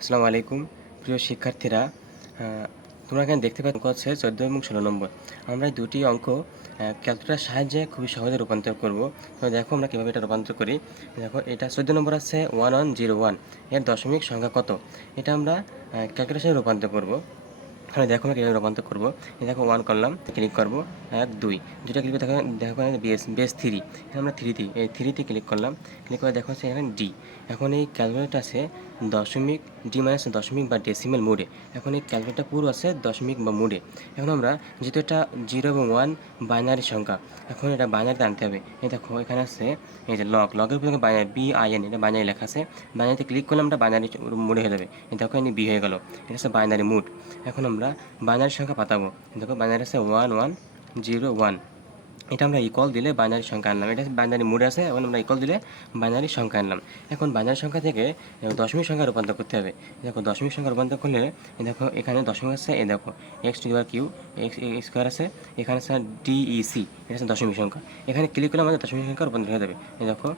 আসসালামু আলাইকুম প্রিয় শিক্ষার্থীরা। তোমরা এখানে দেখতে পাচ্ছ অঙ্ক হচ্ছে 14 এবং 16 নম্বর। আমরা এই দুটি অঙ্ক ক্যালকুলেটরের সাহায্যে খুবই সহজে রূপান্তর করব। তো দেখো আমরা কীভাবে এটা রূপান্তর করি। দেখো এটা 14 নম্বর আছে 1101, এর দশমিক সংখ্যা কত? এটা আমরা ক্যালকুলেটরের সাহায্যে রূপান্তর করব। তাহলে দেখো আমরা কীভাবে রূপান্তর করবো। দেখো 1 করলাম, ক্লিক করবো, 1 2 দুটা ক্লিক দেখো দেখো বেস 3, আমরা 3 এই 3 ক্লিক করলাম। ক্লিক করে দেখো হচ্ছে এখানে ডি। এখন এই ক্যালকুলেটর আছে দশমিক, ডি মানে আছে দশমিক বা ডেসিমেল মোডে। এখন এই ক্যালকুলেটর পুরো আছে দশমিক বা মোডে। এখন আমরা যেহেতু এটা 0 এবং 1 বাইনারি সংখ্যা, এখন এটা বাইনারিতে আনতে হবে। এই দেখো এখানে আছে এই যে লগের উপরে বাইনারি BIN, এটা বাইনারি লেখা আছে। বাইনারিতে ক্লিক করলে আমরা বাইনারি মোডে হয়ে যাবে। এই দেখো এনে বি হয়ে গেল, এটা হচ্ছে বাইনারি মোড। এখন আমরা বাইনারি সংখ্যা পাতাবো। দেখো বাইনারি আছে 1101, এটা আমরা ইকুয়াল দিলে বাইনারি সংখ্যা আনলাম। এটা বাইনারি মোডে আছে, এখন আমরা ইকুয়াল দিলে বাইনারি সংখ্যা আনলাম। এখন বাইনারি সংখ্যা থেকে দশমিক সংখ্যা রূপান্তর করতে হবে। দেখো দশমিক সংখ্যা রূপান্তর করলে দেখো এখানে দশমিক আছে, এই দেখো x⁻³ x স্কোয়ার আছে, এখানে আছে DEC, এটা হচ্ছে দশমিক সংখ্যা। এখানে ক্লিক করলে আমাদের দশমিক সংখ্যা রূপান্তর হয়ে যাবে। এই দেখো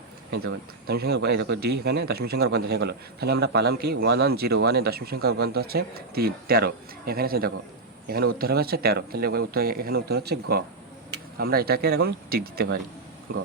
দশমিক সংখ্যা, এই দেখো ডি এখানে দশমিক সংখ্যা রূপান্তর হয়ে গেলো। তাহলে আমরা পালাম কি 1101 এর দশমিক সংখ্যা রূপান্তর হচ্ছে 13। এখানে আছে দেখো এখানে উত্তর হবে হচ্ছে 13, তাহলে উত্তর এখানে উত্তর হচ্ছে গ। আমরা এটাকে এরকম টিক দিতে পারি, গ।